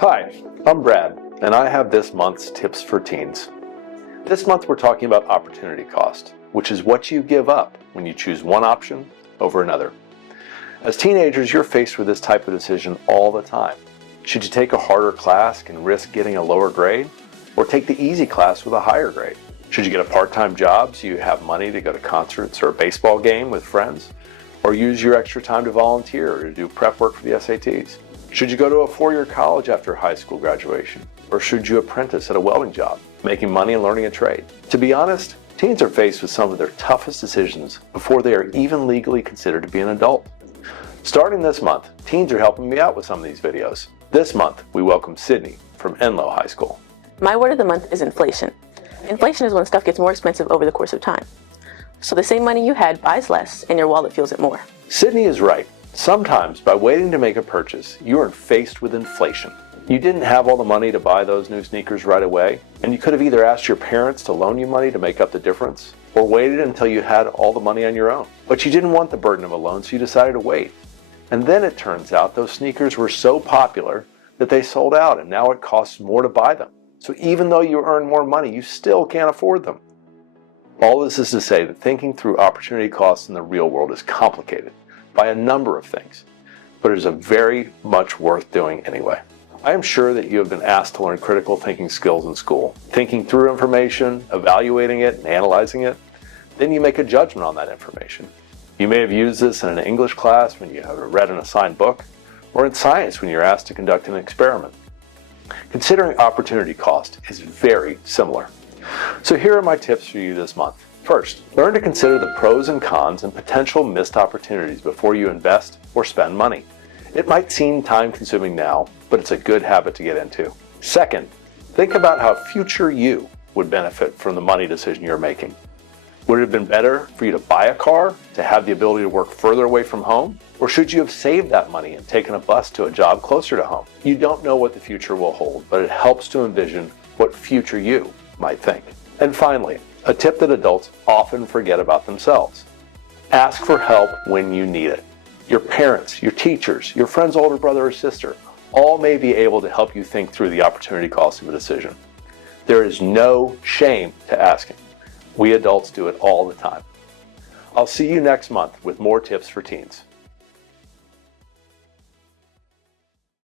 Hi, I'm Brad, and I have this month's Tips for Teens. This month we're talking about opportunity cost, which is what you give up when you choose one option over another. As teenagers, you're faced with this type of decision all the time. Should you take a harder class and risk getting a lower grade, or take the easy class with a higher grade? Should you get a part-time job so you have money to go to concerts or a baseball game with friends, or use your extra time to volunteer or to do prep work for the SATs? Should you go to a four-year college after high school graduation? Or should you apprentice at a welding job, making money and learning a trade? To be honest, teens are faced with some of their toughest decisions before they are even legally considered to be an adult. Starting this month, teens are helping me out with some of these videos. This month, we welcome Sydney from Enloe High School. My word of the month is inflation. Inflation is when stuff gets more expensive over the course of time. So the same money you had buys less and your wallet feels it more. Sydney is right. Sometimes, by waiting to make a purchase, you are faced with inflation. You didn't have all the money to buy those new sneakers right away, and you could have either asked your parents to loan you money to make up the difference, or waited until you had all the money on your own. But you didn't want the burden of a loan, so you decided to wait. And then it turns out those sneakers were so popular that they sold out, and now it costs more to buy them. So even though you earn more money, you still can't afford them. All this is to say that thinking through opportunity costs in the real world is complicated by a number of things, but it is very much worth doing anyway. I am sure that you have been asked to learn critical thinking skills in school, thinking through information, evaluating it, and analyzing it. Then you make a judgment on that information. You may have used this in an English class when you have read an assigned book, or in science when you're asked to conduct an experiment. Considering opportunity cost is very similar. So here are my tips for you this month. First, learn to consider the pros and cons and potential missed opportunities before you invest or spend money. It might seem time-consuming now, but it's a good habit to get into. Second, think about how future you would benefit from the money decision you're making. Would it have been better for you to buy a car to have the ability to work further away from home? Or should you have saved that money and taken a bus to a job closer to home? You don't know what the future will hold, but it helps to envision what future you might think. And finally, a tip that adults often forget about themselves. Ask for help when you need it. Your parents, your teachers, your friend's older brother or sister, all may be able to help you think through the opportunity cost of a decision. There is no shame to asking. We adults do it all the time. I'll see you next month with more tips for teens.